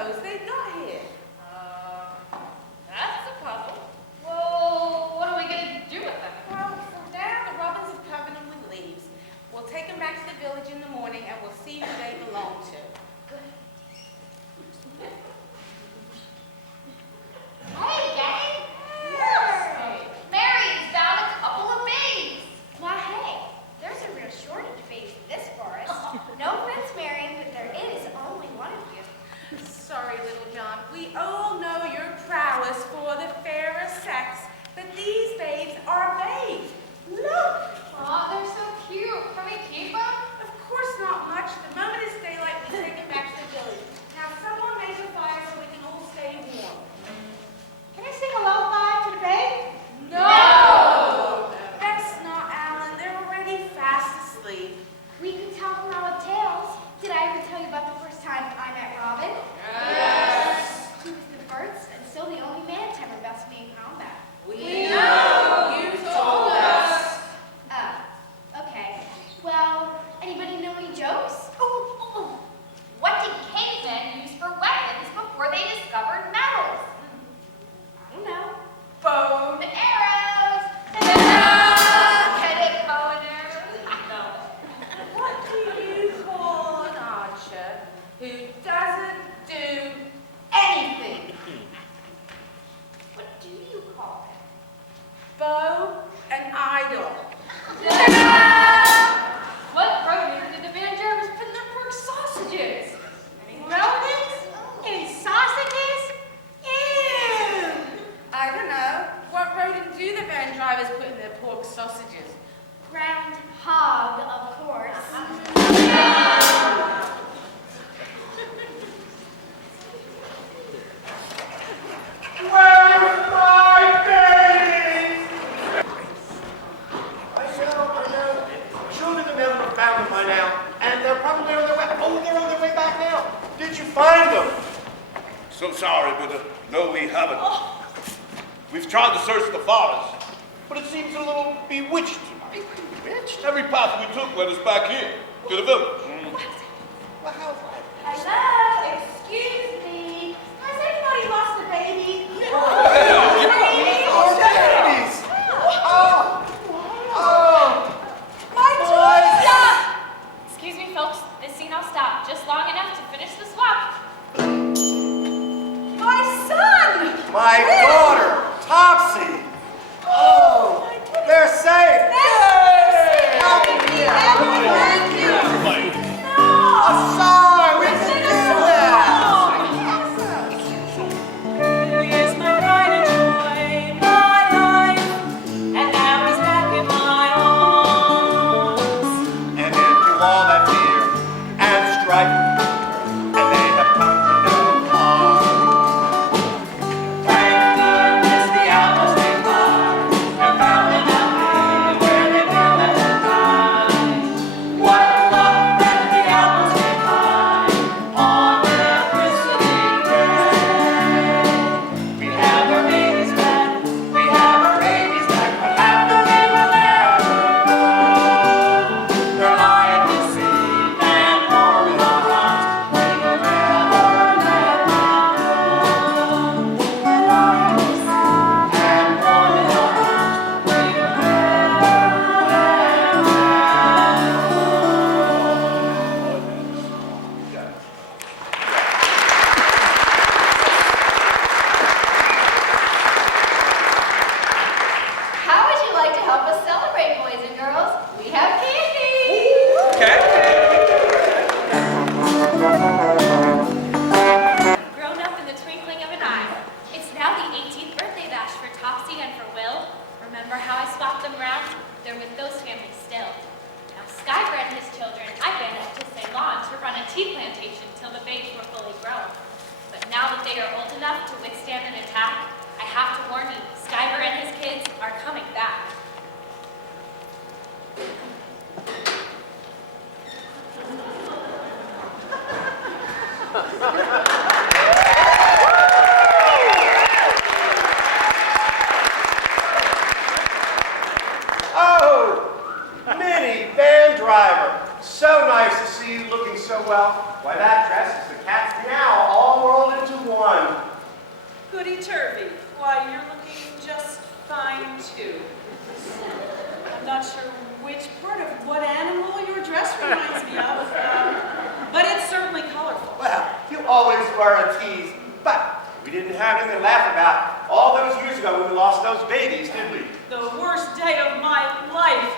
suppose they got here? That's a puzzle. Well, what are we going to do with them? Well, from now the robins have covered them with leaves. We'll take them back to the village in the morning and we'll see who they belong to. Hey, gang! Hey. Mary has found a couple of babes. Why, hey, there's a real shortage of babes in this forest. No offense, Marion, but there is only one of you. Sorry, Little John. We all know your prowess for the fairer sex, but these babes are babes. Look! Aw, they're so cute. Can we keep them? Of course not much. The moment it's daylight, we take them back to the village. Now, someone make a fire so we can all stay warm. Can I sing a lullaby to the babe? No! Best not, Alan. They're already fast asleep. We can tell from our tales. Did I ever tell you about the first time I met Robin? Yes! He was the first and still the only man to ever best me in combat. We know. You told us. Okay. Well, anybody know any jokes? What did cavemen use for weapons before they discovered metals? I don't know. Bow and arrows. Kennett, bow and arrows. No. What do you call an archer who doesn't do anything? What do you call him? Bow and idle. What rodent did the Van Jarvis put in their pork sausages? Rodents? In sausages? Ew! I don't know. What rodent do the van drivers put in their pork sausages? Groundhog, of course. Where's my baby? I know. Children and men have found them by now, and they're probably on their way. Oh, they're on their way back now. Did you find them? So sorry, but no, we haven't. We've tried to search the forest, but it seems a little bewitched tonight. Bewitched? Every path we took led us back here, to the village. Well, how's that? Hello, excuse me. Has anybody lost a baby? Oh, babies! My toys! Stop! Excuse me, folks. This scene I'll stop just long enough to finish the swap. My son! My daughter, Topsy. Oh, they're safe. Thank you. A sign. We can do that. Here's my pride and joy, my life, and now he's back in my arms. And into all that fear and strife, and they have come to no harm. Thank goodness the owls came by and found them out here where they fell at the night. What luck that the owls came by on their christening day. We have our babies back, we have our babies back, but after they will never go. They're lying to sleep and warm in our arms. We will never let them go. They're lying to sleep and warm in our arms. We will never let them go. How would you like to help us celebrate, boys and girls? We have candy. Grown up in the twinkling of an eye. It's now the 18th birthday bash for Topsy and for Will. Remember how I swapped them round? They're with those families still. Now Skyver and his children, I banished to Ceylon to run a tea plantation till the babes were fully grown. But now that they are old enough to withstand an attack, I have to warn you, Skyver and his kids are coming back. So nice to see you looking so well. Why, that dress is the cat's meow all world topsy-turvy. Why, you're looking just fine, too. I'm not sure which part of what animal your dress reminds me of, but it's certainly colorful. Well, you always were a tease, but we didn't have anything to laugh about all those years ago when we lost those babies, did we? The worst day of my life.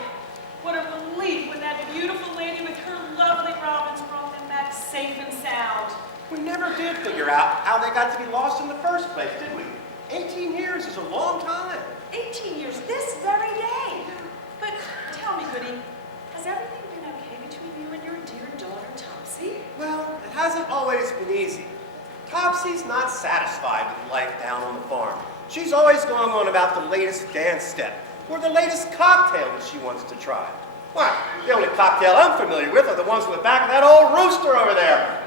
What a relief when that beautiful lady with her lovely robins brought them back safe and sound. We never did figure out how they got to be lost in the first place, did we? 18 years is a long time. 18 years this very day. But tell me, Goody, has everything been okay between you and your dear daughter, Topsy? Well, it hasn't always been easy. Topsy's not satisfied with life down on the farm. She's always going on about the latest dance step or the latest cocktail that she wants to try. Why, the only cocktail I'm familiar with are the ones on the back of that old rooster over there.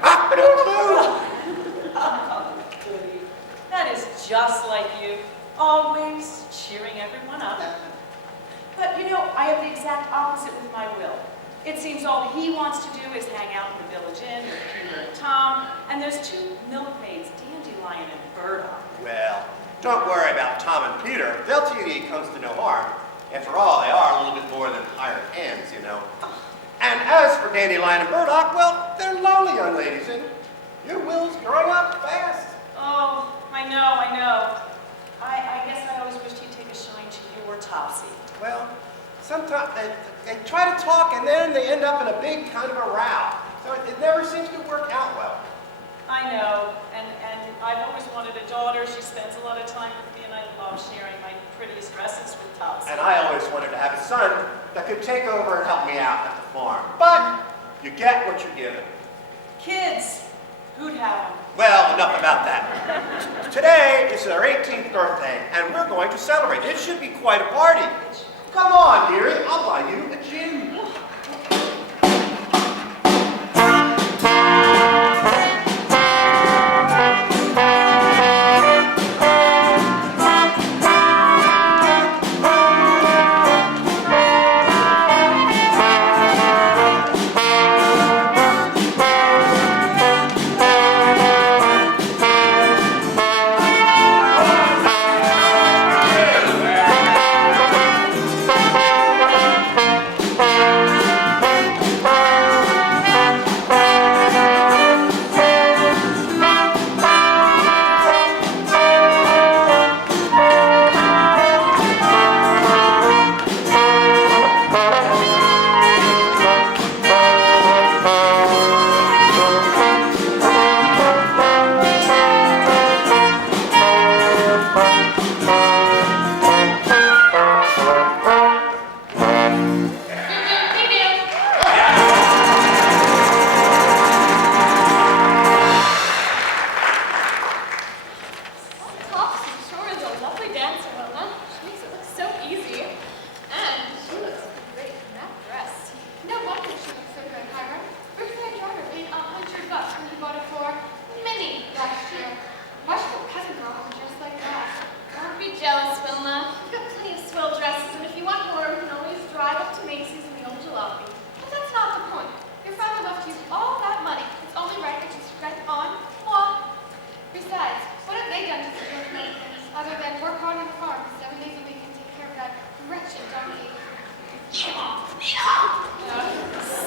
Oh, Goody, that is just like you, always cheering everyone up. But you know, I have the exact opposite with my Will. It seems all he wants to do is hang out in the village inn with Peter and Tom, and those two milkmaids, Dandelion and Burdock. Well, don't worry about Tom and Peter. They'll till he comes to no harm. After all, they are a little bit more than hired hands, you know. And as for Dandelion and Burdock, well, they're lonely young ladies, and your Will's growing up fast. Oh, I know. I guess I always wished he'd take a shine to you or Topsy. Well, sometimes they try to talk, and then they end up in a big kind of a row. So it never seems to work out well. I know, and I've always wanted a daughter. She spends a lot of time with me, and I love sharing my prettiest dresses with Topsy. And I always wanted to have a son that could take over and help me out at the farm. But you get what you're given. Kids, who'd have them? Well, enough about that. Today is our 18th birthday, and we're going to celebrate. It should be quite a party. Come on, dearie, I'll buy you a gin.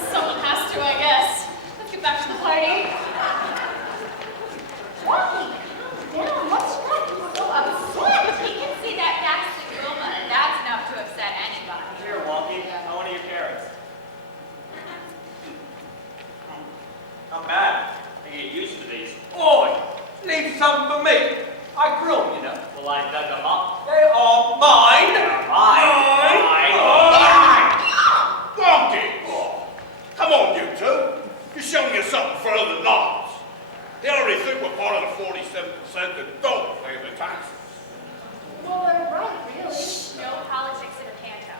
Someone has to, I guess. Let's get back to the party. He can see that ghastly Wilma, and that's enough to upset anybody. Here, Wonky. How one of your carrots? Not bad. I get used to these. Oi, need some for me. I grill 'em, you know. Well, I dug them up. They are mine. They're mine. Mine. Wonky. Oh, come on, you two. You're showing you something further than ours. They already think we're part of the 47% that don't pay the taxes. Well, they're right, really. No politics in a panto.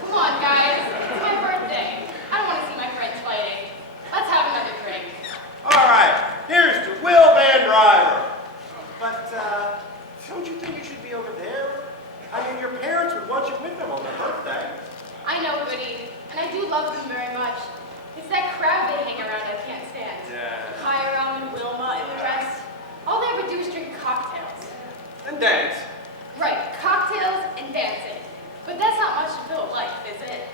Come on, guys. It's my birthday. I don't want to see my friends fighting. Let's have another drink. All right, here's to Will Van Driver. But don't you think you should be over there? I mean, your parents would want you with them on their birthday. I know, Goody, and I do love them very much. It's that crowd they hang around I can't stand. Yeah. Hiram and Wilma and the rest. All they ever do is drink cocktails. And dance. Right, cocktails and dancing. But that's not much to fill a life, is it?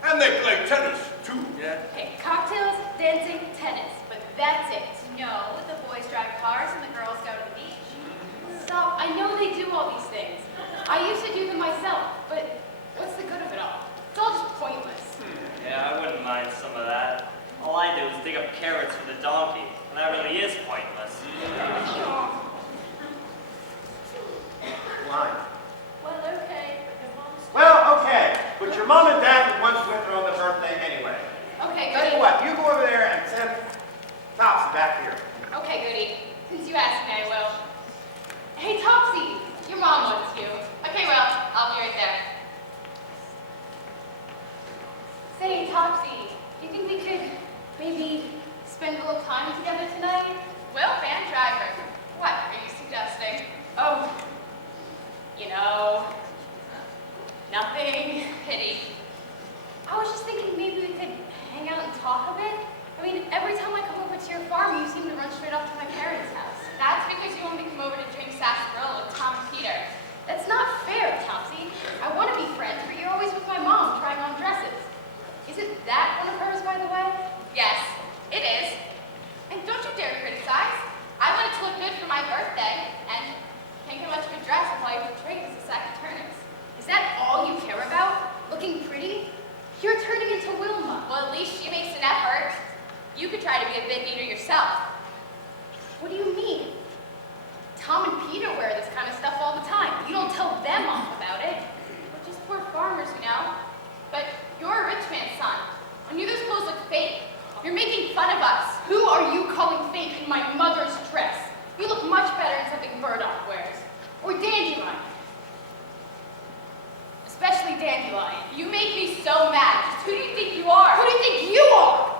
And they play tennis, too. Yeah. Okay, cocktails, dancing, tennis. But that's it. No, the boys drive cars and the girls go to the beach. Stop. I know they do all these things. I used to do them myself, but what's the good of it all? It's all just pointless. Yeah, I wouldn't mind some of that. All I do is dig up carrots for the donkey, and that really is pointless. Line. Well, okay, but your mom's... Well, okay. But your mom and dad were once with her on the birthday anyway. Okay, Tell you Goody. what, you go over there and send Topsy back here. Okay, Goody. Since you asked me, I will. Hey, Topsy, your mom wants you. Okay, well, I'll be right there. Say, Topsy, do you think we could maybe spend a little time together tonight? Will Van Driver. What are you suggesting? Oh, you know, nothing. Pity. I was just thinking maybe we could hang out and talk a bit. I mean, every time I come over to your farm, you seem to run straight off to my parents' house. That's because you want me to come over to drink sarsaparilla with Tom and Peter. That's not fair, Topsy. I want to be friends, but you're always with my mom trying on dresses. Isn't that one of hers, by the way? Yes, it is. And don't you dare criticize. I want it to look good for my birthday, and can't get much of a dress if all you're portrayed is a sack of turnips. Is that all you care about? Looking pretty? You're turning into Wilma. Well, at least she makes an effort. You could try to be a bit neater yourself. What do you mean? Tom and Peter wear this kind of stuff all the time. You don't tell them off about it. We're just poor farmers, you know. But you're a rich man's son. On you, those clothes look fake. You're making fun of us. Who are you calling fake in my mother's dress? You look much better in something Burdock wears. Or Dandelion. Especially Dandelion. You make me so mad. Just who do you think you are? Who do you think you are?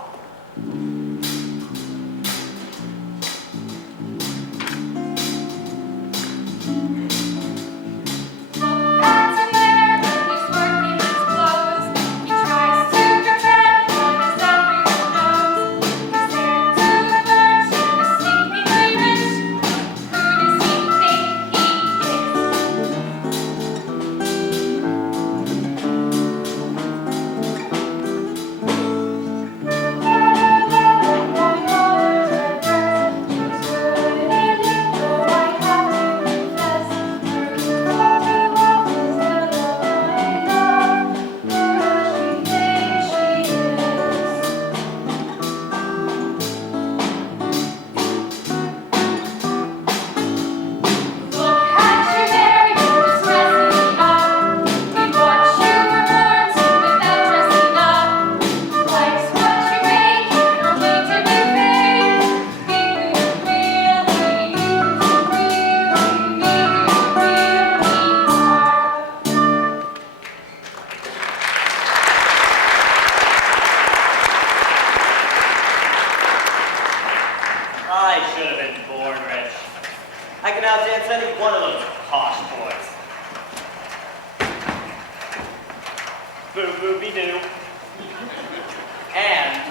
I can outdance any one of those posh boys. Boo-boo-be-doo. And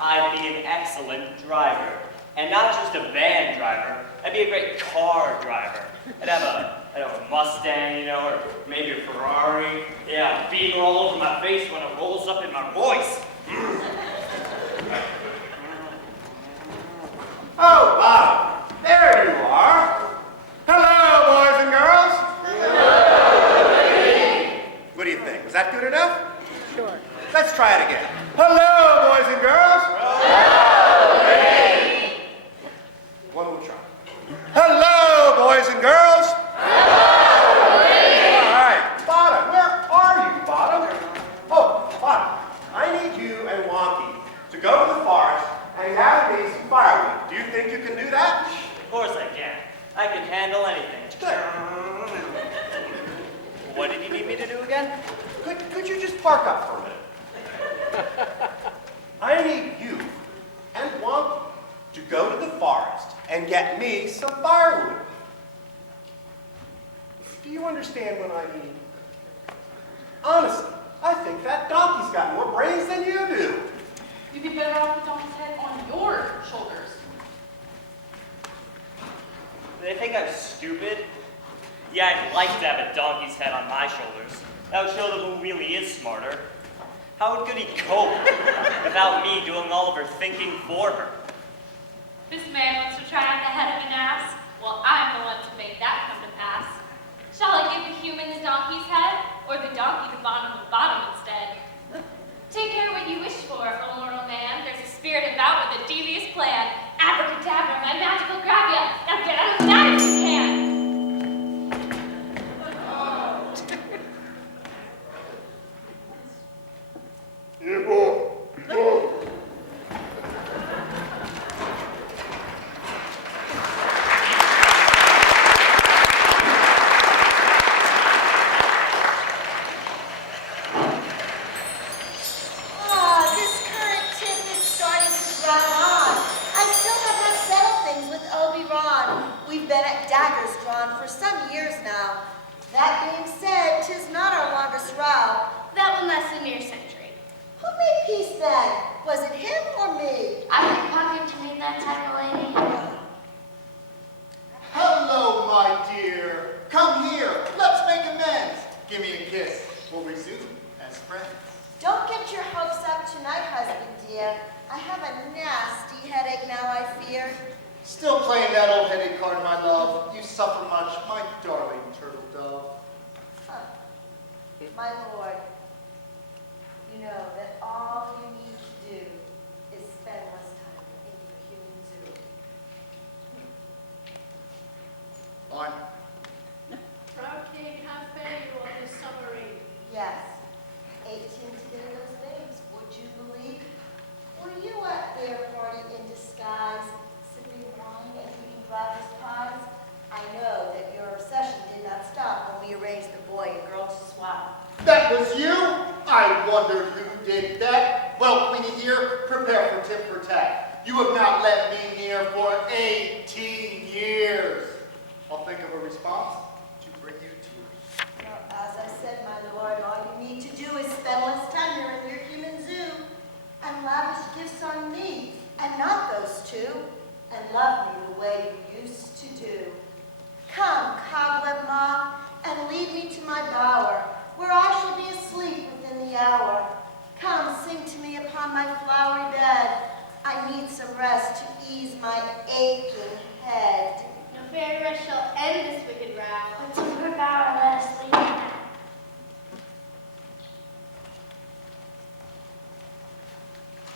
I'd be an excellent driver. And not just a van driver, I'd be a great car driver. I'd have a Mustang, you know, or maybe a Ferrari. Yeah, beating all over my face when it rolls up in my voice. Oh, Bob, there you are. Hello, boys and girls. Hello. What do you think? Was that good enough? Sure. Let's try it again. Hello, boys and girls. Hello. One more try. Hello, boys and girls. Hello. All right, Bottom, where are you, Bottom? Oh, Bottom, I need you and Wonky to go to the forest and gather me some firewood. Do you think you can do that? Of course I can. I can handle anything. What did you need me to do again? Could you just park up for a minute? I need you and Wonky to go to the forest and get me some firewood. Do you understand what I mean? Honestly, I think that donkey's got more brains than you do. You'd be better off with donkey's head on your shoulders. They think I'm stupid. Yeah, I'd like to have a donkey's head on my shoulders. That would show them who really is smarter. How could he cope without me doing all of her thinking for her? This man wants to try on the head of an ass. Well, I'm the one to make that come to pass. Shall I give the human the donkey's head, or the donkey the bottom instead? Take care what you wish for, O mortal man. There's a spirit about with a devious plan. Abracadabra, my magical grab ya. Now get out of that if you can. This current tip is starting to grab on. I still have not settled things with Obi-Wan. We've been at daggers drawn for some years now. That being said, 'tis not our longest row. That one lasts a mere century. Who made peace then? Was it him or me? I think Pumpkinton made that type of lady. Hello, my dear. Come here. Let's make amends. Give me a kiss. We'll resume as friends. Don't get your hopes up tonight, husband dear. I have a nasty headache now, I fear. Still playing that old headache card, my love. You suffer much, my darling turtle dove. Huh. My lord, you know that all you need to do is spend less time in your human zoo. On. Proud King, how fare you on this summer eve? Yes, 18 together's babes, would you believe? Were you at their party in disguise, sipping wine and eating breakfast pies? I know that your obsession did not stop when we arranged the boy and girl to swap. That was you? I wondered who did that. Well, Queenie dear, prepare for tit for tat. You have not let me near for 18 years. I'll think of a response to bring you to it. Well, as I said, my lord, all you need to do is spend less time here in your human zoo and lavish gifts on me and not those two, and love me the way you used to do. Come, cobweb moth, and lead me to my bower, where I shall be asleep within the hour. Come, sing to me upon my flowery bed. I need some rest to ease my aching head. No fairy rest shall end this wicked row. But to her bower let us sleep.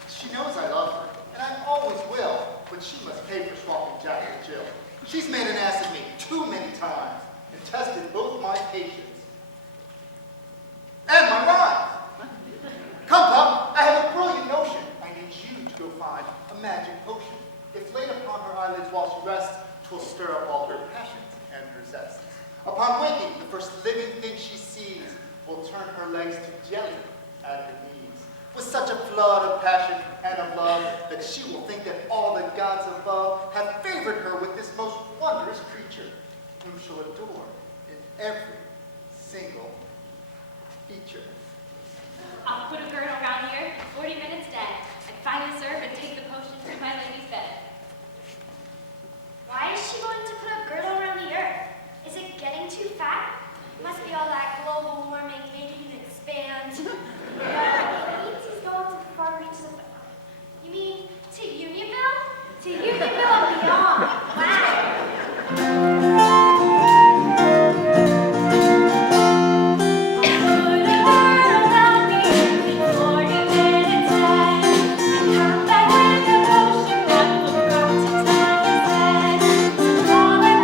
She knows I love her, and I always will, but she must pay for swapping Jack and Jill. She's made an ass of me too many times and tested both my patience and my rhymes. Come, pup, I have a brilliant notion. I need you to go find a magic potion. If laid upon her eyelids while she rests, 'twill stir up all her passions and her zests. Upon waking, the first living thing she sees will turn her legs to jelly at her knees, with such a flood of passion and of love that she will think that all the gods above have favored her with this most wondrous creature, whom she'll adore in every single feature. I'll put a girdle around here in 40 minutes dead, and finally serve and take the potion to my lady's bed. Why is she going to put a girdle around the earth? Is it getting too fat? Must be all that global warming making it expand. It means he's going to the far reaches of the... You mean to Unionville? To Unionville and beyond. Wow. Come back with a potion that will brought to time instead. So call it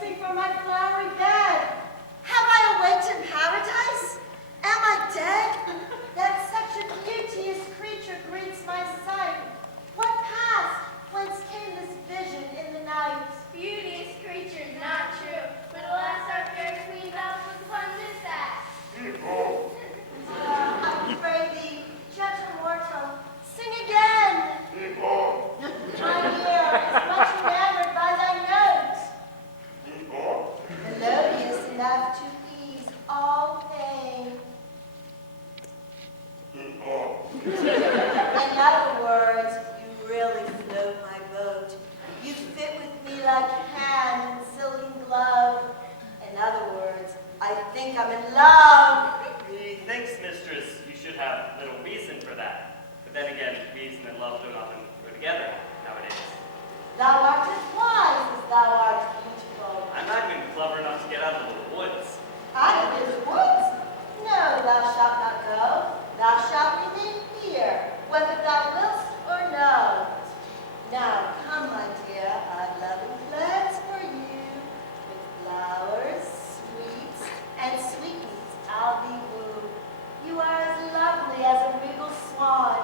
waits me for my flowery bed. Have I awaked in paradise? Am I dead? That such a beauteous creature greets my sight. What passed? Whence came this vision in the night? Beauteous creature, not true. But alas, our fair queen bound was upon this act. I pray thee, gentle mortal, sing again. My ear is much enamored by thy note. Melodious enough to ease all pain. In other words, you really float my boat. You fit with me like hand in silken glove. In other words, I think I'm in love. Methinks, mistress, you should have little reason for that. But then again, reason and love don't often go together nowadays. Thou art as wise as thou art beautiful. I'm not even clever enough to get out of the woods. Out of his woods? No, thou shalt not go. Thou shalt remain here, whether thou wilt or no. Now, come, my dear, I've lovely plans for you. With flowers, sweets, and sweetmeats I'll be wooed. You are as lovely as a regal swan.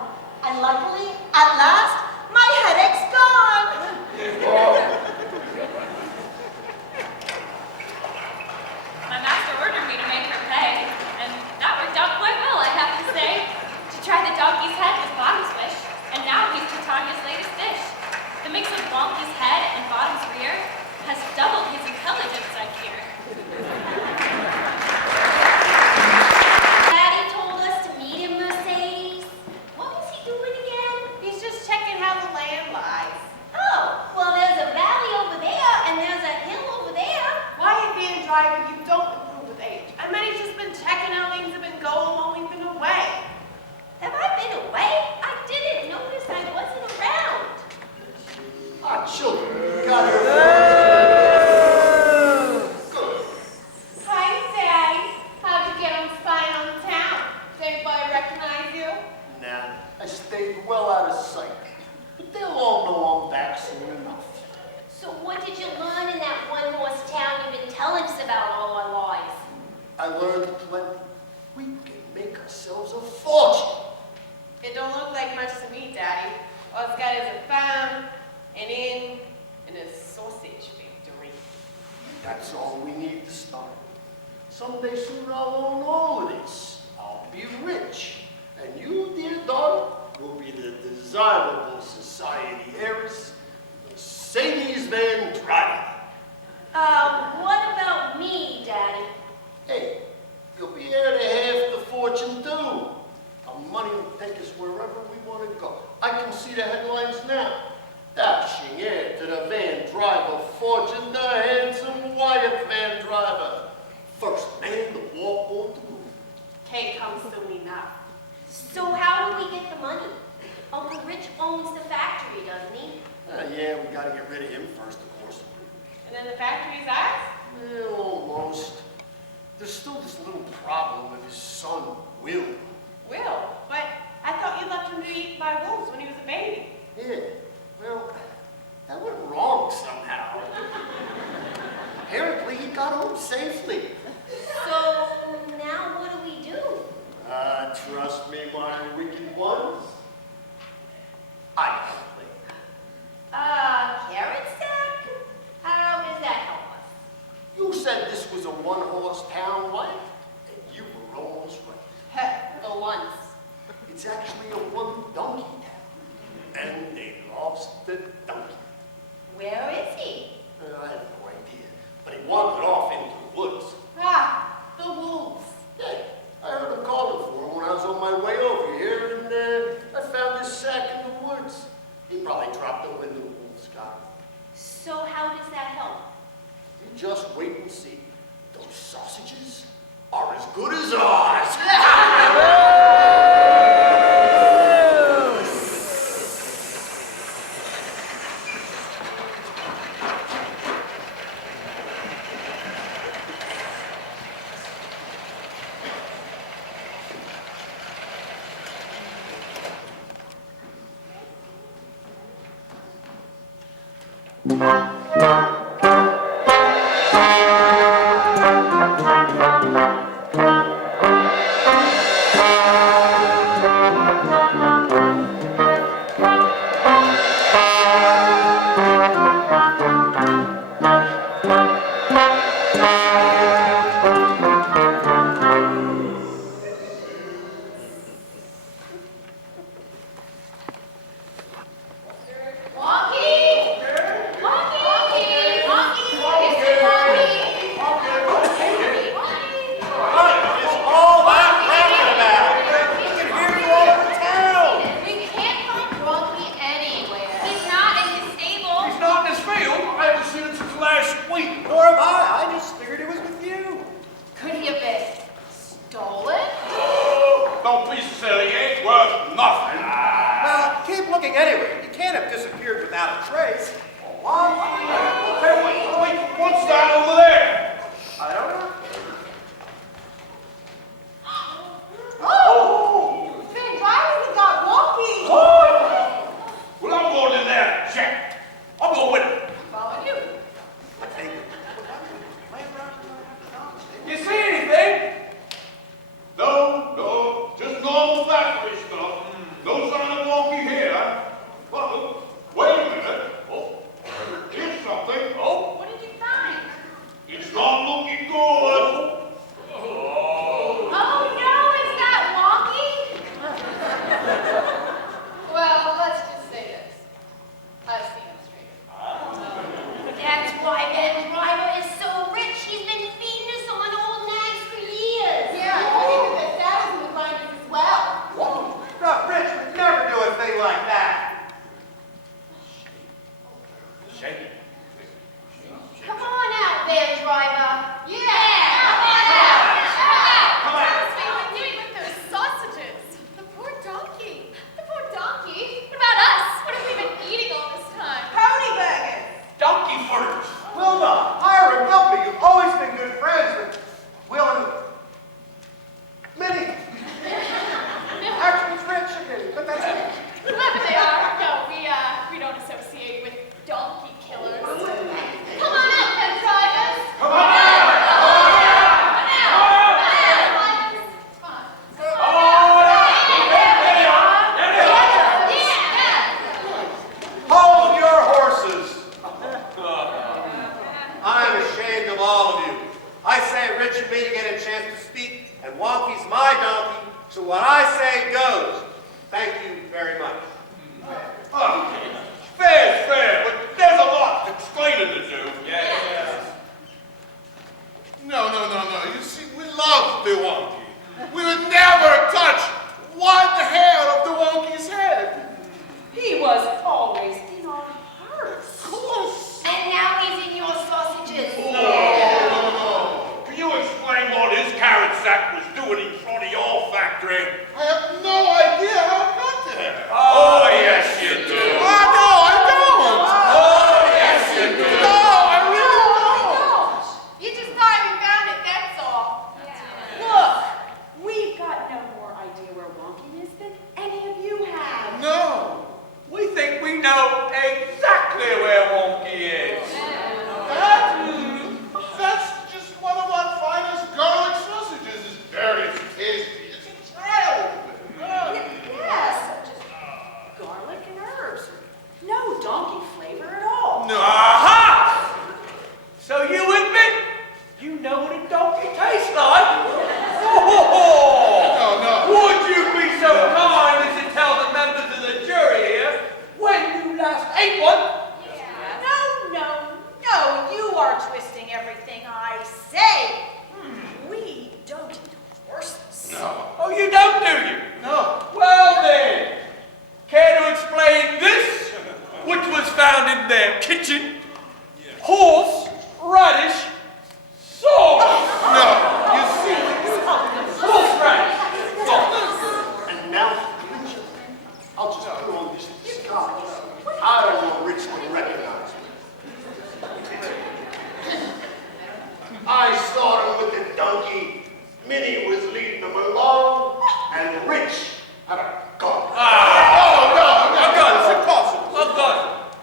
And luckily, at last, my headache's gone. My master ordered me to make her pay, and that worked out quite well, I have to say. To try the donkey's head was Bottom's wish, and now he's Titania's latest dish. The mix of Wonky's head and Bottom's rear has doubled his intelligence, I fear. Daddy told us to meet him, Mercedes. What was he doing again? He's just checking how the land lies. Oh, well, there's a valley over there, and there's a hill over there. Why, van driver, you don't improve with age. I mean, he's just been checking how things have been going while we've been away. Have I been away? I didn't notice I wasn't around. Ah, children, you got her. Hi, Daddy. How'd you get on spying on the town? Does anybody recognize you? Nah, I stayed well out of sight. But they'll all know I'm back soon enough. So what did you learn in that one-horse town you've been telling us about all our lives? I learned plenty. We can make ourselves a fortune. It don't look like much to me, Daddy. All it's got is a farm, an inn, and a sausage factory. That's all we need to start. Someday soon I'll own all of this. I'll be rich. And you, dear daughter, will be the desirable society heiress, Mercedes Van Driver. What about me, Daddy? Hey, you'll be heir to half the fortune too. Our money will take us wherever we want to go. I can see the headlines now. Dashing heir to the Van Driver fortune, the handsome Wyatt Van Driver. First man to walk on the moon. Can't come soon enough. So how do we get the money? Uncle Rich owns the factory, doesn't he? Yeah, we gotta get rid of him first, of course. And then the factory's ours? Almost. There's still this little problem with his son, Will. Will? But I thought you left him to be eaten by wolves when he was a baby. Yeah, well, that went wrong somehow. Apparently he got home safely. So now what do we do? Trust me, my wicked ones. I got a plan. Carrot stack? How does that help us? You said this was a one-horse town, right? And you were almost right. For once. It's actually a one-donkey town. And they lost the donkey. Where is he? I have no idea. But he wandered off into the woods. Ah, the wolves. Hey, I heard him calling for him when I was on my way over here, and I found his sack in the woods. He probably dropped over into the wolf's garden. So how does that help? You just wait and see. Those sausages are as good as ours. expect Rich and me to get a chance to speak, and Wonky's my donkey, so what I say goes. Thank you very much. Fair's fair, but there's a lot explaining to do. Yes. No. You see, we love the Wonky. We would never touch one hair of the Wonky's head. He was always in our hearts. Of course. And now he's in your sausages. No. Can you explain what his carrot sack was doing in front of your factory? I have no idea how it got there. Oh, yes, you do. Oh, no, I don't. Oh, yes, you do. No, I really don't. You just thought you found it, that's all. Look, we've got no more idea where Wonky is than any of you have. No. We think we know exactly where Wonky is. That's just one of our finest garlic sausages. It's very tasty. It's a trial. Yes, just garlic and herbs. No donkey flavor at all. No. Aha! So you admit you know what a donkey tastes like? Oh! No. Would you be so kind as to tell the members of the jury here when you last ate one? No, you are twisting everything I say. We don't eat horses. No. Oh, you don't, do you? No. Well then, care to explain this, which was found in their kitchen? Horse radish sauce. No. You see, Horse radish sauce. And now, I'll just put on this scotch. I don't want Rich to recognize me. I saw him with the donkey. Minnie was leading him along, and Rich had a gun. A gun. It's impossible. A gun.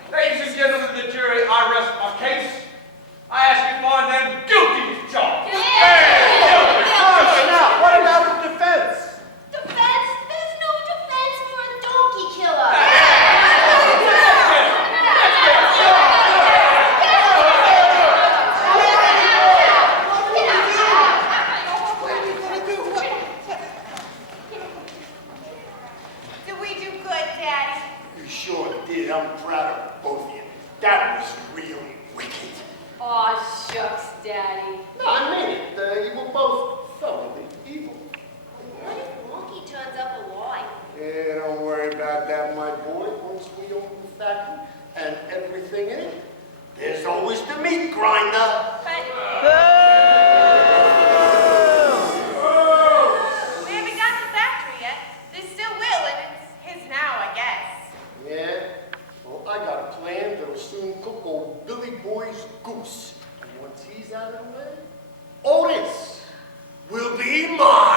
Ladies and gentlemen of the jury, I rest my case. I ask you to find them guilty as charged. Now, what about the defense? Defense? There's no defense for a donkey killer. Did we do good, Daddy? You sure did. I'm proud of both of you. That was really wicked. Aw, shucks, Daddy. No, I mean it. You were both thoroughly evil. What if Wonky turns up alive? Yeah, don't worry about that, my boy. Once we open the factory and everything in it, there's always the meat grinder. We haven't got the factory yet. They still will, and it's his now, I guess. Yeah? Well, I got a plan that'll soon cook old Billy Boy's goose. And once he's out of the way, all this will be mine.